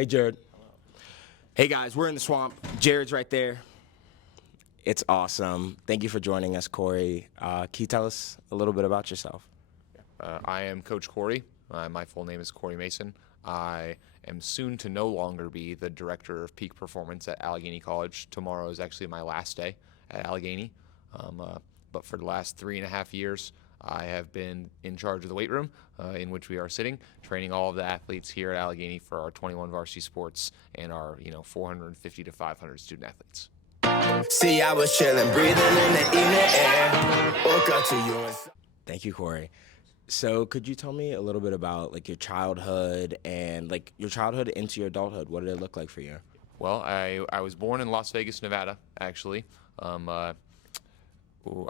Hey, Jared. Hey, guys, we're in the swamp. Jared's right there. It's awesome. Thank you for joining us, Corey. Can you tell us a little bit about yourself? I am Coach Corey. My full name is Corey Mason. I am soon to no longer be the director of peak performance at Allegheny College. Tomorrow is actually my last day at Allegheny. But for the last 3.5 years, I have been in charge of the weight room in which we are sitting, training all of the athletes here at Allegheny for our 21 varsity sports and our 450 to 500 student athletes. See, I was chilling, breathing in the evening air. Woke up to you and... Thank you, Corey. So could you tell me a little bit about your childhood and your childhood into your adulthood? What did it look like for you? Well, I was born in Las Vegas, Nevada, actually.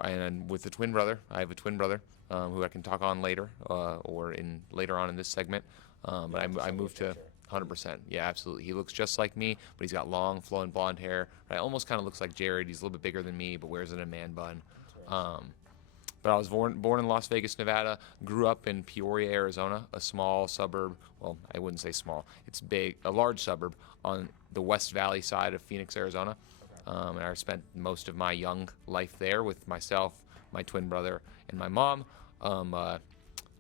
And with a twin brother. I have a twin brother who I can talk on later or later on in this segment. But I moved to 100%. Yeah, absolutely. He looks just like me, but he's got long, flowing blonde hair. Right? Almost kind of looks like Jared. He's a little bit bigger than me, but wears it in a man bun. But I was born in Las Vegas, Nevada, grew up in Peoria, Arizona, a small suburb. Well, I wouldn't say small. It's big, a large suburb on the West Valley side of Phoenix, Arizona. And I spent most of my young life there with myself, my twin brother, and my mom.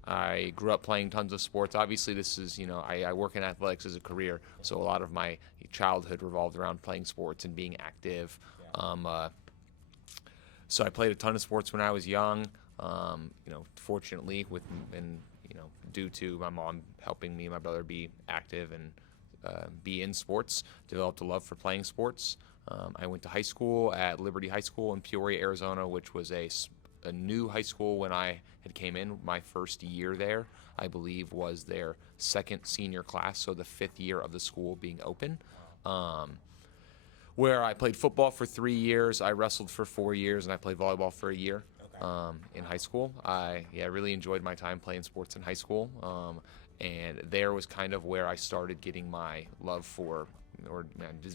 I grew up playing tons of sports. Obviously, this is, I work in athletics as a career, so a lot of my childhood revolved around playing sports and being active. So I played a ton of sports when I was young. Fortunately, due to my mom helping me and my brother be active and be in sports, developed a love for playing sports. I went to high school at Liberty High School in Peoria, Arizona, which was a new high school when I had came in. My first year there, I believe, was their second senior class, so the 5th year of the school being open. Where I played football for 3 years, I wrestled for 4 years, and I played volleyball for a year in high school. I really enjoyed my time playing sports in high school, and there was kind of where I started getting my love for,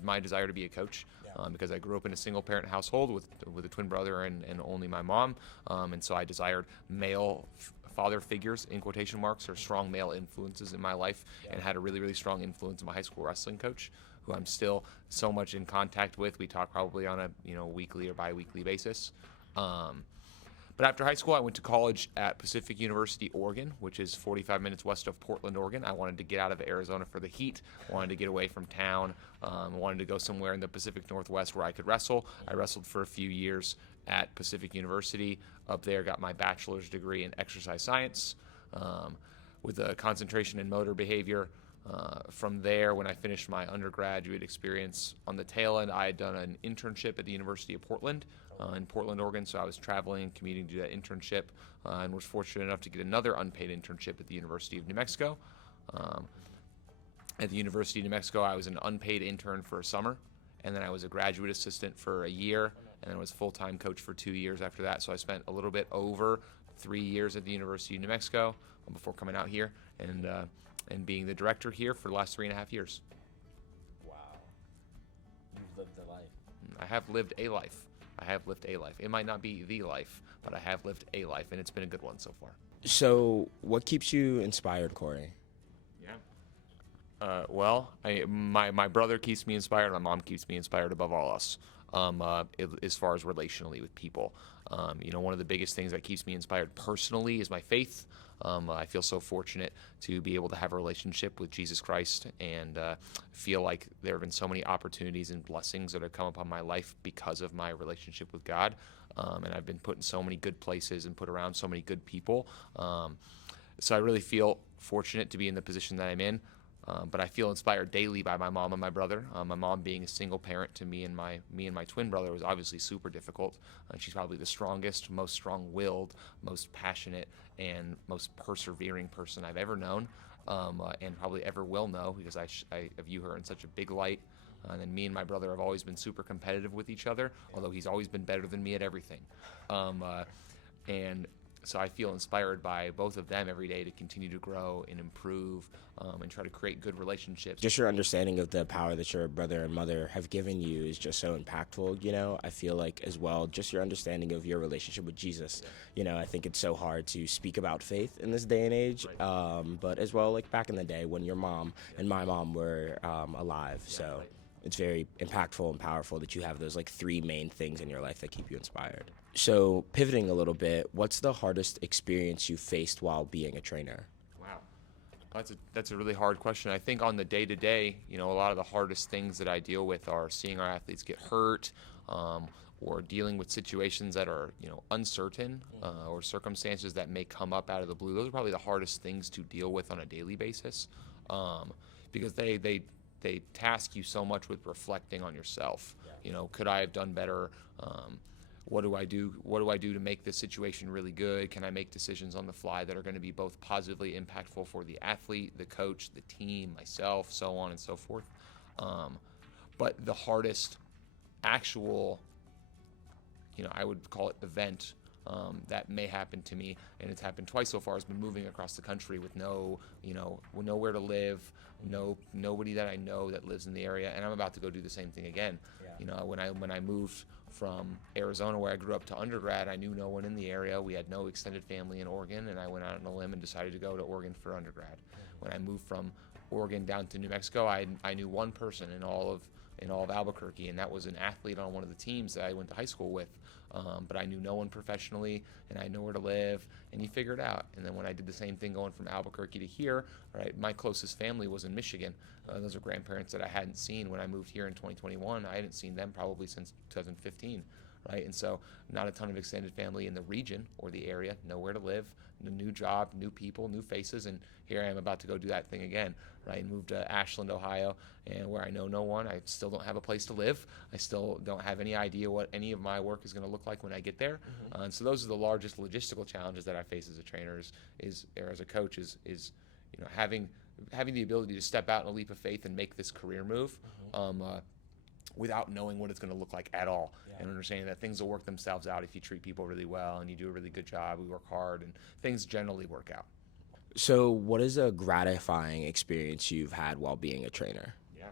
my desire to be a coach, because I grew up in a single-parent household with a twin brother and only my mom, and so I desired male father figures, in quotation marks, or strong male influences in my life, and had a really, really strong influence in my high school wrestling coach, who I'm still so much in contact with. We talk probably on a weekly or bi-weekly basis. But after high school, I went to college at Pacific University, Oregon, which is 45 minutes west of Portland, Oregon. I wanted to get out of Arizona for the heat, wanted to get away from town, wanted to go somewhere in the Pacific Northwest where I could wrestle. I wrestled for a few years at Pacific University. Up there, got my bachelor's degree in exercise science with a concentration in motor behavior. From there, when I finished my undergraduate experience on the tail end, I had done an internship at the University of Portland in Portland, Oregon. So I was traveling, commuting to do that internship, and was fortunate enough to get another unpaid internship at the University of New Mexico. At the University of New Mexico, I was an unpaid intern for a summer, and then I was a graduate assistant for a year, and then I was full-time coach for 2 years after that. So I spent a little bit over 3 years at the University of New Mexico before coming out here and being the director here for the last 3.5 years. Wow. You've lived a life. I have lived a life. It might not be the life, but I have lived a life, and it's been a good one so far. So what keeps you inspired, Corey? Yeah. My brother keeps me inspired. My mom keeps me inspired above all else. As far as relationally with people, one of the biggest things that keeps me inspired personally is my faith. I feel so fortunate to be able to have a relationship with Jesus Christ, and feel like there have been so many opportunities and blessings that have come upon my life because of my relationship with God. And I've been put in so many good places and put around so many good people. So I really feel fortunate to be in the position that I'm in. But I feel inspired daily by my mom and my brother. My mom being a single parent to me and my twin brother was obviously super difficult. She's probably the strongest, most strong-willed, most passionate, and most persevering person I've ever known, and probably ever will know, because I view her in such a big light. And then me and my brother have always been super competitive with each other, although he's always been better than me at everything. And So I feel inspired by both of them every day to continue to grow and improve, and try to create good relationships. Just your understanding of the power that your brother and mother have given you is just so impactful, you know. I feel like as well, just your understanding of your relationship with Jesus. You know, I think it's so hard to speak about faith in this day and age, but as well, like back in the day when your mom and my mom were alive. So it's very impactful and powerful that you have those like three main things in your life that keep you inspired. So pivoting a little bit, what's the hardest experience you faced while being a trainer? Wow. That's a really hard question. I think on the day-to-day, you know, a lot of the hardest things that I deal with are seeing our athletes get hurt, or dealing with situations that are, you know, uncertain, or circumstances that may come up out of the blue. Those are probably the hardest things to deal with on a daily basis, because they task you so much with reflecting on yourself. You know, could I have done better? What do I do? What do I do to make this situation really good? Can I make decisions on the fly that are going to be both positively impactful for the athlete, the coach, the team, myself, so on and so forth? But the hardest actual, you know, I would call it event, that may happen to me, and it's happened twice so far, has been moving across the country with nowhere to live, nobody that I know that lives in the area, and I'm about to go do the same thing again. You know, when I moved from Arizona, where I grew up, to undergrad, I knew no one in the area. We had no extended family in Oregon, and I went out on a limb and decided to go to Oregon for undergrad. When I moved from Oregon down to New Mexico, I knew one person in all of Albuquerque, and that was an athlete on one of the teams that I went to high school with. But I knew no one professionally, and I had nowhere to live, and you figure it out. And then when I did the same thing going from Albuquerque to here, right, my closest family was in Michigan. Those are grandparents that I hadn't seen when I moved here in 2021. I hadn't seen them probably since 2015, right? And so not a ton of extended family in the region or the area, nowhere to live, a new job, new people, new faces, and here I am about to go do that thing again, right? Moved to Ashland, Ohio, and where I know no one. I still don't have a place to live. I still don't have any idea what any of my work is going to look like when I get there. And so those are the largest logistical challenges that I face as a trainer, or as a coach, is you know, having the ability to step out in a leap of faith and make this career move, without knowing what it's going to look like at all, and understanding that things will work themselves out if you treat people really well and you do a really good job, we work hard, and things generally work out. So what is a gratifying experience you've had while being a trainer? Yeah.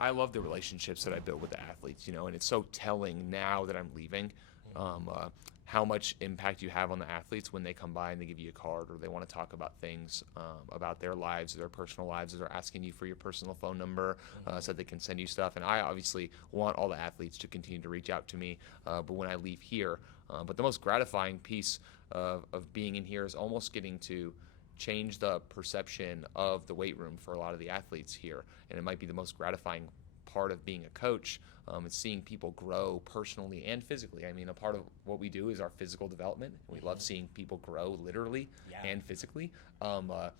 I love the relationships that I build with the athletes, you know, and it's so telling now that I'm leaving, how much impact you have on the athletes when they come by and they give you a card, or they want to talk about things, about their lives, their personal lives, or they're asking you for your personal phone number, so they can send you stuff. And I obviously want all the athletes to continue to reach out to me, but when I leave here, but the most gratifying piece of being in here is almost getting to change the perception of the weight room for a lot of the athletes here. And it might be the most gratifying part of being a coach, is seeing people grow personally and physically. I mean, a part of what we do is our physical development. We love seeing people grow literally and physically. But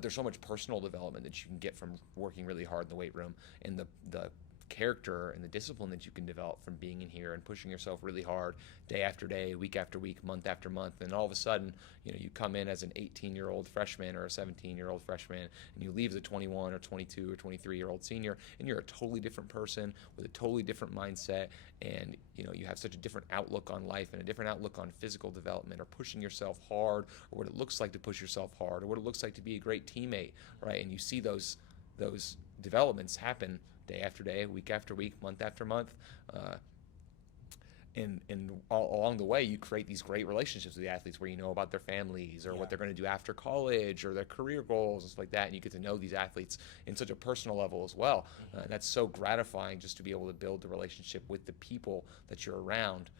there's so much personal development that you can get from working really hard in the weight room, and the character and the discipline that you can develop from being in here and pushing yourself really hard day after day, week after week, month after month. And all of a sudden, you know, you come in as an 18-year-old freshman or a 17-year-old freshman, and you leave as a 21 or 22 or 23-year-old senior, and you're a totally different person with a totally different mindset. And, you know, you have such a different outlook on life and a different outlook on physical development, or pushing yourself hard, or what it looks like to push yourself hard, or what it looks like to be a great teammate, right? And you see those developments happen day after day, week after week, month after month, and all along the way, you create these great relationships with the athletes, where you know about their families, or what they're going to do after college, or their career goals and stuff like that, and you get to know these athletes in such a personal level as well. And that's so gratifying, just to be able to build the relationship with the people that you're around,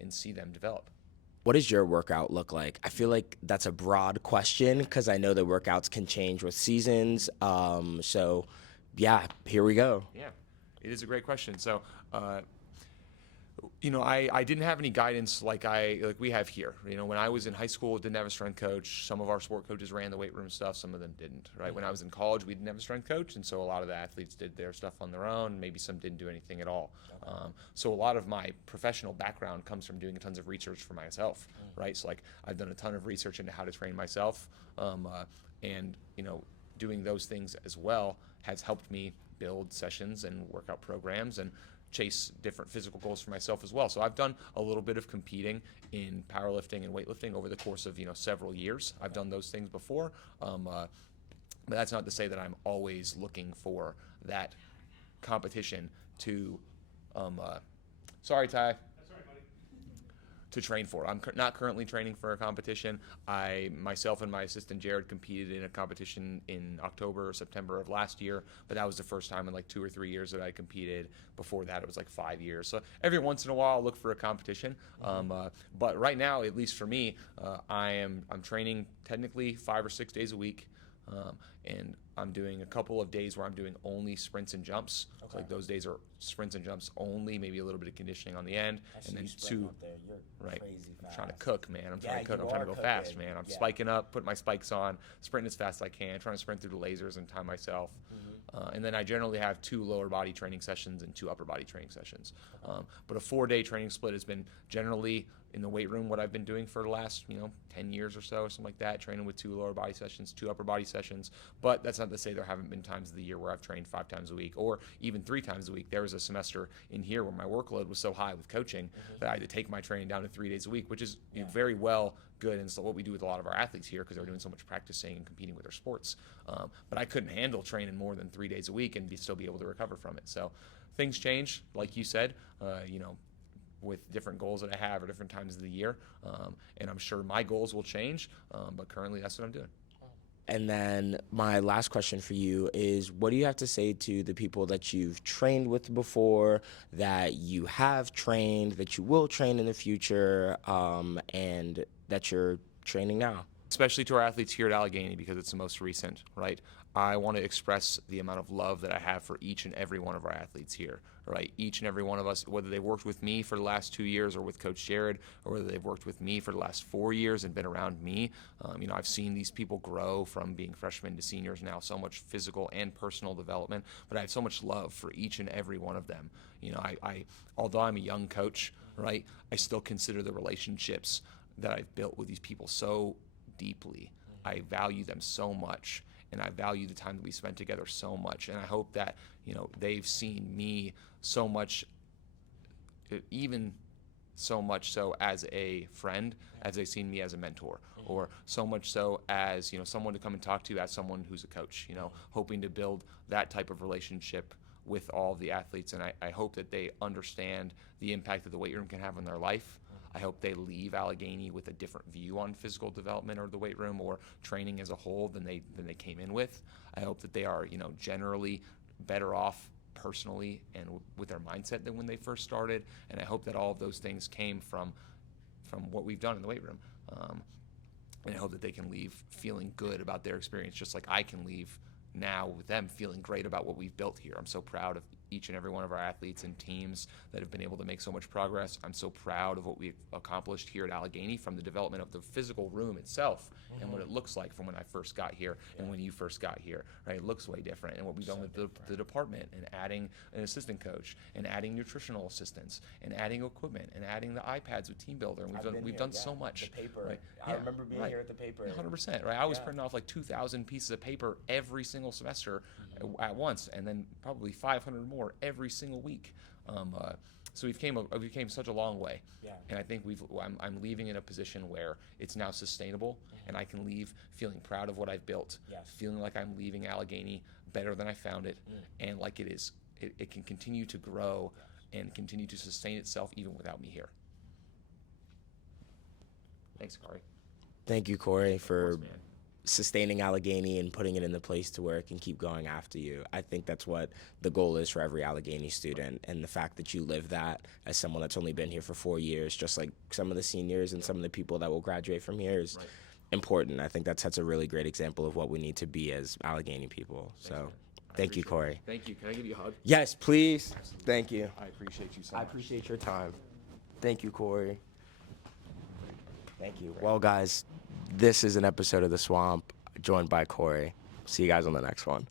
and see them develop. What does your workout look like? I feel like that's a broad question, because I know that workouts can change with seasons. So yeah, here we go. Yeah, it is a great question. So, you know, I didn't have any guidance like we have here. You know, when I was in high school, didn't have a strength coach. Some of our sport coaches ran the weight room stuff. Some of them didn't, right? When I was in college, we didn't have a strength coach, and so a lot of the athletes did their stuff on their own. Maybe some didn't do anything at all. So a lot of my professional background comes from doing tons of research for myself, right? So, like, I've done a ton of research into how to train myself, and, you know, doing those things as well has helped me build sessions and workout programs and chase different physical goals for myself as well. So I've done a little bit of competing in powerlifting and weightlifting over the course of several years. I've done those things before, but that's not to say that I'm always looking for that competition to. Sorry, Ty. To train for. I'm not currently training for a competition. Myself and my assistant Jared competed in a competition in October or September of last year, but that was the first time in like 2 or 3 years that I competed. Before that, it was like 5 years. So every once in a while, I'll look for a competition. But right now, at least for me, I'm training technically 5 or 6 days a week. And I'm doing a couple of days where I'm doing only sprints and jumps. Okay. So like those days are sprints and jumps only, maybe a little bit of conditioning on the end, and then 2. Right. I'm trying to cook, man. I'm trying to cook. I'm trying to go fast, man. I'm spiking up, putting my spikes on, sprinting as fast as I can, trying to sprint through the lasers and time myself. And then I generally have 2 lower body training sessions and 2 upper body training sessions. But a 4-day training split has been generally in the weight room what I've been doing for the last 10 years or so, something like that, training with 2 lower body sessions, 2 upper body sessions. But that's not to say there haven't been times of the year where I've trained 5 times a week or even 3 times a week. There was a semester in here where my workload was so high with coaching that I had to take my training down to 3 days a week, which is very well good, and so what we do with a lot of our athletes here because they're doing so much practicing and competing with their sports. But I couldn't handle training more than 3 days a week and still be able to recover from it. So things change, like you said, with different goals that I have or different times of the year, and I'm sure my goals will change, but currently that's what I'm doing. And then my last question for you is, what do you have to say to the people that you've trained with before, that you have trained, that you will train in the future, and that you're training now? Especially to our athletes here at Allegheny, because it's the most recent, right? I want to express the amount of love that I have for each and every one of our athletes here, right? Each and every one of us, whether they've worked with me for the last 2 years or with Coach Jared, or whether they've worked with me for the last 4 years and been around me. I've seen these people grow from being freshmen to seniors now, so much physical and personal development, but I have so much love for each and every one of them. Although I'm a young coach, right, I still consider the relationships that I've built with these people so deeply. I value them so much, and I value the time that we spent together so much. And I hope that they've seen me so much, even so much so as a friend, as they've seen me as a mentor, or so much so as someone to come and talk to, as someone who's a coach. Hoping to build that type of relationship with all of the athletes, and I hope that they understand the impact that the weight room can have on their life. I hope they leave Allegheny with a different view on physical development or the weight room or training as a whole than they came in with. I hope that they are, generally better off personally and with their mindset than when they first started. And I hope that all of those things came from what we've done in the weight room. And I hope that they can leave feeling good about their experience, just like I can leave now with them feeling great about what we've built here. I'm so proud of each and every one of our athletes and teams that have been able to make so much progress. I'm so proud of what we've accomplished here at Allegheny, from the development of the physical room itself and what it looks like from when I first got here and when you first got here, right? It looks way different. And what we've done with the department, and adding an assistant coach, and adding nutritional assistants, and adding equipment, and adding the iPads with Team Builder. And we've done so much. The paper. Right? I remember being here at the paper. 100%, right? I was printing off like 2,000 pieces of paper every single semester at once, and then probably 500 more every single week. So we've came such a long way, and I think I'm leaving in a position where it's now sustainable, and I can leave feeling proud of what I've built, feeling like I'm leaving Allegheny better than I found it, and like it can continue to grow and continue to sustain itself even without me here. Thanks, Corey. Thank you, Corey, for sustaining Allegheny and putting it in the place to where it can keep going after you. I think that's what the goal is for every Allegheny student, and the fact that you live that as someone that's only been here for 4 years, just like some of the seniors and some of the people that will graduate from here, is important. I think that sets a really great example of what we need to be as Allegheny people. So thank you, Corey. Thank you. Can I give you a hug? Yes, please. Thank you. I appreciate you so much. I appreciate your time. Thank you, Corey. Thank you. Well, guys, this is an episode of The Swamp, joined by Corey. See you guys on the next one.